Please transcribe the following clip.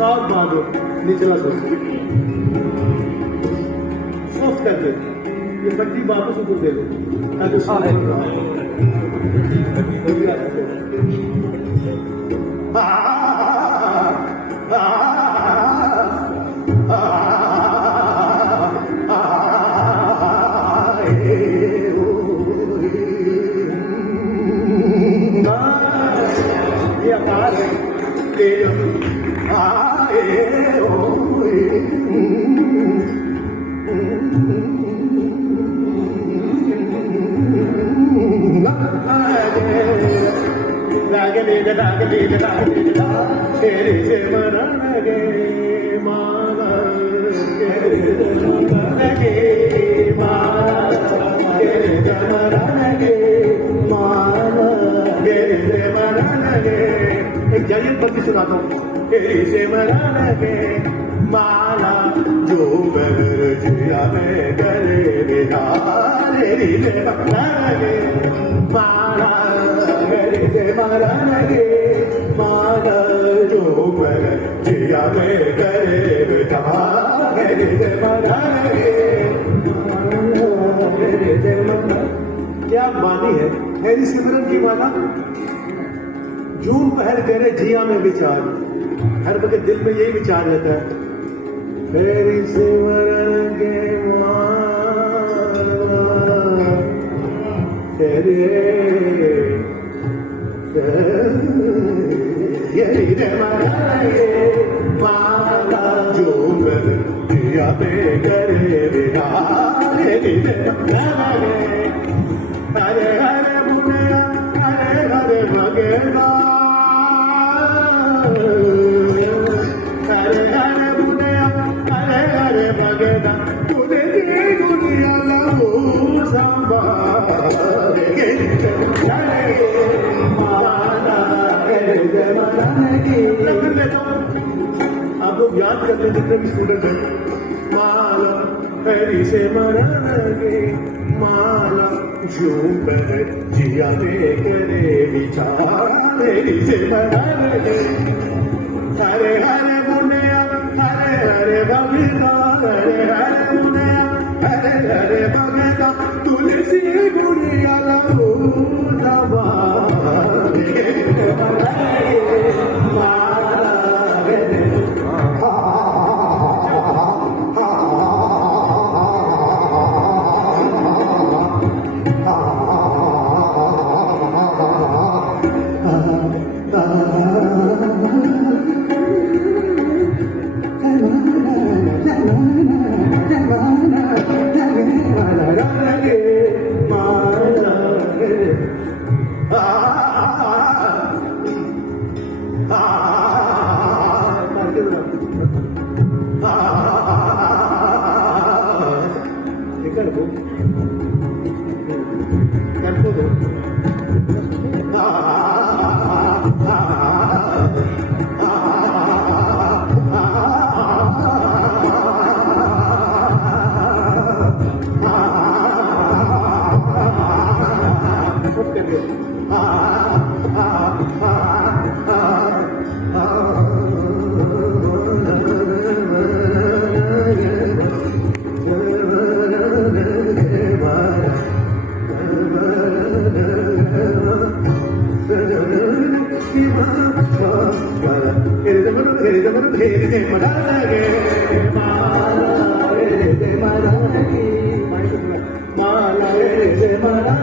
साफ बांधो निचला सॉफ्ट कर दे ये पट्टी वापस ऊपर दे दो ताकि ये आकार है एक जाइए बत्ती सुनाता हूँ से मरा लगे माला जो जिया में करे बिहारे से मरा लगे माला मेरे से मरा लगे माला जो जिया में करे बिहारे से मरा लगे मेरे से मरा क्या बानी है सिमरन की माला जून पहर करे जिया में विचार हर वक्त दिल में यही विचार रहता है मेरी सिमरन के माला जो जिया पे करे बिहारे हरे हरे मुनिया हरे हरे मगेगा हरे हरे मुनिया हरे हरे मगेगा तुझे दुनिया लगू संभालेंगे आप लोग याद कर लें जितने भी स्टूडेंट हैं माला हरी से मरागे माला झूम जिया में करे विचार हरी से मरागे हरे हरे मुनिया हरे हरे भगता हरे हरे मुनिया हरे हरे भगता तुलसी गुड़िया लगू रे मला गे माला रे मला गे माला रे मला